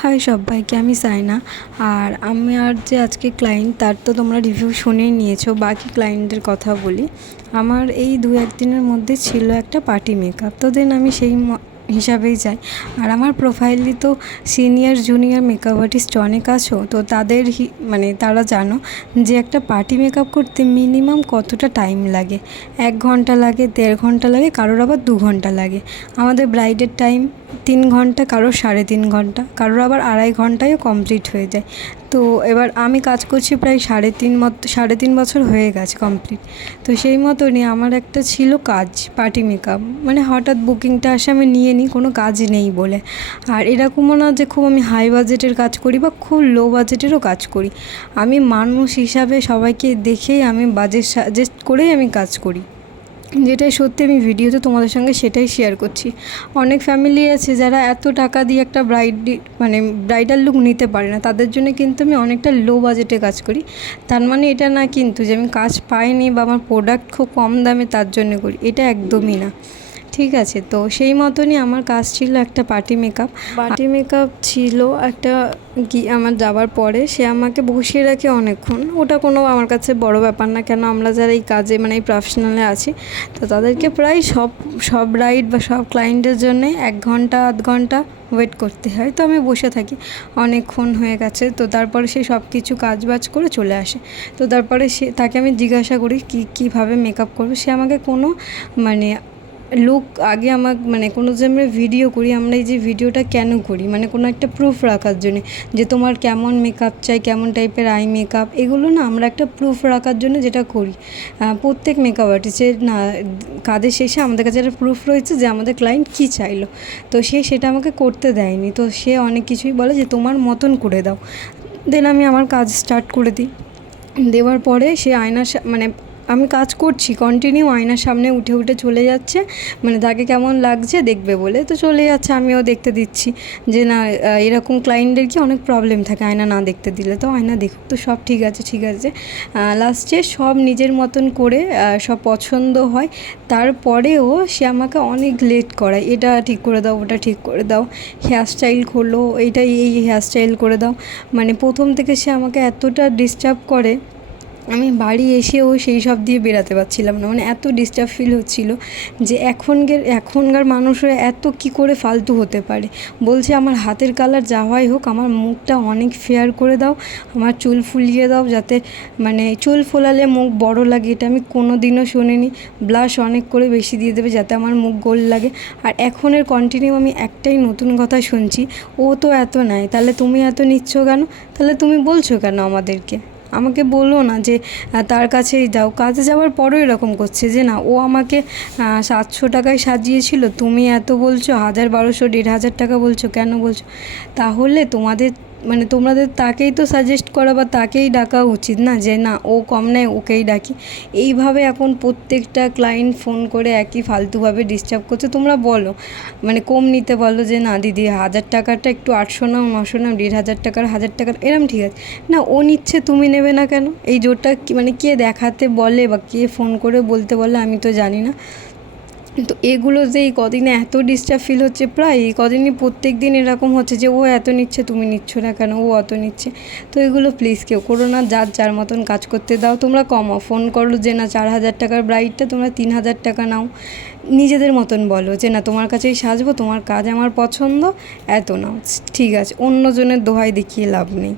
High সব্বাইকে, আমি সাইনা। আর আমি আর যে আজকে ক্লায়েন্ট তার তো তোমরা রিভিউ শুনেই নিয়েছো। বাকি ক্লায়েন্টের কথা বলি। আমার এই 2-1 দিনের মধ্যে ছিল একটা পার্টি মেকআপ, তো দেন আমি সেই হিসাবেই যাই। আর আমার প্রোফাইলে তো সিনিয়র জুনিয়র মেকআপ আর্টিস্ট অনেক আছো, তো তাদের মানে তারা জানো যে একটা পার্টি মেকআপ করতে মিনিমাম কতটা টাইম লাগে। 1 ঘন্টা লাগে, 1.5 ঘন্টা লাগে, কারোর আবার 2 ঘন্টা লাগে। আমাদের ব্রাইডের টাইম 3 ঘন্টা, কারোর 3.5 ঘন্টা, কারোর আবার 2.5 ঘন্টায়ও কমপ্লিট হয়ে যায়। তো এবার আমি কাজ করছি প্রায় 3.5 বছর হয়ে গেছে কমপ্লিট। তো সেই মতনই আমার একটা ছিল কাজ, পার্টি মেকআপ। মানে হঠাৎ বুকিংটা আসে, আমি নিয়ে নিই, কোনো কাজ নেই বলে। আর এরকমও না যে খুব আমি হাই বাজেটের কাজ করি বা খুব লো বাজেটেরও কাজ করি। আমি মানুষ হিসাবে সবাইকে দেখেই আমি বাজেট সাজেস্ট করেই আমি কাজ করি, যেটাই সত্যি। আমি ভিডিওতে তোমাদের সঙ্গে সেটাই শেয়ার করছি। অনেক ফ্যামিলি আছে যারা এত টাকা দিয়ে একটা ব্রাইডাল লুক নিতে পারে না, তাদের জন্য কিন্তু আমি অনেকটা লো বাজেটে কাজ করি। তার মানে এটা না কিন্তু যে আমি কাজ পাইনি বা আমার প্রোডাক্ট খুব কম দামে তার জন্য করি, এটা একদমই না। ঠিক আছে, তো সেই মতনই আমার কাজ ছিল একটা পার্টি মেকআপ ছিল একটা। আমার যাওয়ার পরে সে আমাকে বসিয়ে রাখে অনেকক্ষণ। ওটা কোনো আমার কাছে বড় ব্যাপার না, কেন আমরা যারা এই কাজে এই প্রফেশনালে আছি, তো তাদেরকে প্রায় সব রাইড বা সব ক্লায়েন্টের জন্যে 1 ঘন্টা 1.5 ঘন্টা ওয়েট করতে হয়। তো আমি বসে থাকি অনেকক্ষণ হয়ে গেছে। তো তারপরে সে সব কিছু কাজবাজ করে চলে আসে। তো তারপরে তাকে আমি জিজ্ঞাসা করি কীভাবে মেকআপ করবে। সে আমাকে কোনো লুক আগে কোনো যে আমরা ভিডিও করি, আমরা এই যে ভিডিওটা কেন করি, কোনো একটা প্রুফ রাখার জন্যে যে তোমার কেমন মেকআপ চাই, কেমন টাইপের আই মেকআপ, এগুলো না আমরা একটা প্রুফ রাখার জন্য যেটা করি। প্রত্যেক মেকআপ আর্টিস্টের না কাজের শেষে আমাদের কাছে একটা প্রুফ রয়েছে যে আমাদের ক্লায়েন্ট কী চাইলো। তো সেটা আমাকে করতে দেয়নি। তো সে অনেক কিছুই বলে যে তোমার মতন করে দাও। দেন আমি আমার কাজ স্টার্ট করে দিই। দেওয়ার পরে সে আয়নার আমি কাজ করছি কন্টিনিউ, আয়নার সামনে উঠে উঠে চলে যাচ্ছে, তাকে কেমন লাগছে দেখবে বলে। তো চলে যাচ্ছে, আমিও দেখতে দিচ্ছি যে না, এরকম ক্লায়েন্টদের কি অনেক প্রবলেম থাকে আয়না না দেখতে দিলে। তো আয়না দেখুক, তো সব ঠিক আছে। লাস্টে সব নিজের মতন করে সব পছন্দ হয়। তারপরেও সে আমাকে অনেক লেট করায়, এটা ঠিক করে দাও, ওটা ঠিক করে দাও, হেয়ারস্টাইল খোলো, এই হেয়ারস্টাইল করে দাও। প্রথম থেকে সে আমাকে এতটা ডিস্টার্ব করে, আমি বাড়ি এসেও সেই সব দিয়ে বেরাতে পারছিলাম না। এত ডিস্টার্ব ফিল হচ্ছিলো যে এখনকার মানুষরা এত কী করে ফালতু হতে পারে। বলছে আমার হাতের কালার যা হয় হোক, আমার মুখটা অনেক ফেয়ার করে দাও, আমার চুল ফুলিয়ে দাও, যাতে চুল ফোলালে মুখ বড় লাগে, এটা আমি কোনো দিনও শুনিনি। ব্লাশ অনেক করে বেশি দিয়ে দেবে যাতে আমার মুখ গোল লাগে। আর এখনের কন্টিনিউ আমি একটাই নতুন কথা শুনছি, ও তো এত নেয়, তাহলে তুমি এত নিচ্ছ কেন? তাহলে তুমি বলছো কেন আমাকে বললো না যে তার কাছেই যাও। কাজে যাওয়ার পরও এরকম করছে যে না, ও আমাকে 700 টাকায় সাজিয়েছিল, তুমি এত বলছো, 1000, 1200, 1500 টাকা বলছো, কেন বলছো? তাহলে তোমাদের তাকেই তো সাজেস্ট করা বা তাকেই ডাকা উচিত না, যে না ও কম নেয়, ওকেই ডাকি। এইভাবে এখন প্রত্যেকটা ক্লায়েন্ট ফোন করে একই ফালতুভাবে ডিস্টার্ব করছে। তোমরা বলো, কম নিতে বলো যে না দিদি 1000 টাকারটা একটু 800 নাও, 900 নাও, 1500 টাকার, 1000 টাকার, এরম ঠিক আছে না। ও নিচ্ছে, তুমি নেবে না কেন? এই জোরটা কে দেখাতে বলে বা কে ফোন করে বলতে বলে আমি তো জানি না। তো এগুলো যে এই কদিনে এত ডিস্টার্ব ফিল হচ্ছে, প্রায় এই কদিনই প্রত্যেক দিন এরকম হচ্ছে যে ও এত নিচ্ছে, তুমি নিচ্ছ না কেন, ও অত নিচ্ছে। তো এগুলো প্লিজ কেউ করো না, যার মতন কাজ করতে দাও। তোমরা কমাও, ফোন করো যে না 4000 টাকার ব্রাইডটা তোমরা 3000 টাকা নাও। নিজেদের মতন বলো যে না তোমার কাছেই সাজবো, তোমার কাজ আমার পছন্দ, এত নাও, ঠিক আছে। অন্যজনের দোহাই দেখিয়ে লাভ নেই।